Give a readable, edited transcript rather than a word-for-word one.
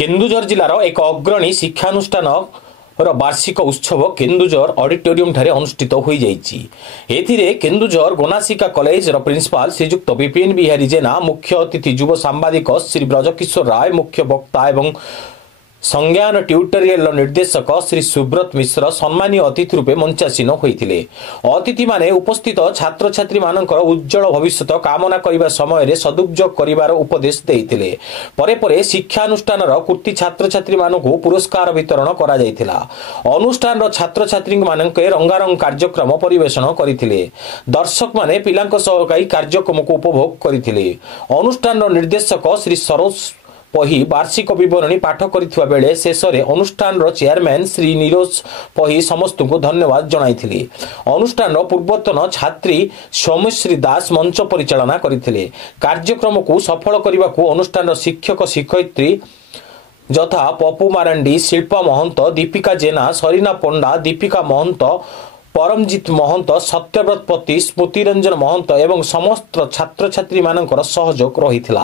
केन्दुझर जिलार एक अग्रणी शिक्षानुष्ठान वार्षिक उत्सव केन्दुझर ऑडिटोरियम ठारे अनुष्ठित हो जाइए। केन्दुझर गोनासिका कॉलेज प्रिंसिपाल श्रीजुक्त विपिन बिहारी जेना, मुख्य अतिथि युव सांबादिक श्री ब्रजकिशोर राय, मुख्य वक्ता एवं संज्ञान ट्यूटोरियल निर्देशक श्री सुब्रत मिश्र सम्मानीय अतिथि रूपे मंचासीन होते। अतिथि माने उपस्थित छात्र छात्री मानकर उज्जवल भविष्य कामना करने समय सदुपयोग कर उपदेश देते। परे परे शिक्षानुष्ठान कृति छात्र छात्री मानक पुरस्कार वितरण करा जायथिला। अनुष्ठान छात्र छात्री मानके रंगारंग कार्यक्रम परिवेषण करथिले। दर्शक माने पिलांक सह कार्यक्रम को उपभोग करथिले। अनुष्ठान निर्देशक श्री सरोज पही वार्षिक विवरणी पाठ करथिबा बेले शेष में अनुष्ठान चेयरमैन श्री नीरज पही समस्त को धन्यवाद जणाइथिले। अनुष्ठान पूर्वतन छात्री सौम्यश्री दास मंच परिचालना करथिले। कार्यक्रम को सफल करने को अनुष्ठान शिक्षक शिक्षयित्री यथा पप्पू मारांडी, शिल्पा महंत, दीपिका जेना, सरीना पंडा, दीपिका महंत, परमजीत महंत, सत्यव्रत पति, स्मृतिरंजन महंत एवं समस्त छात्र छात्री मानकर सहयोग रहिथिला।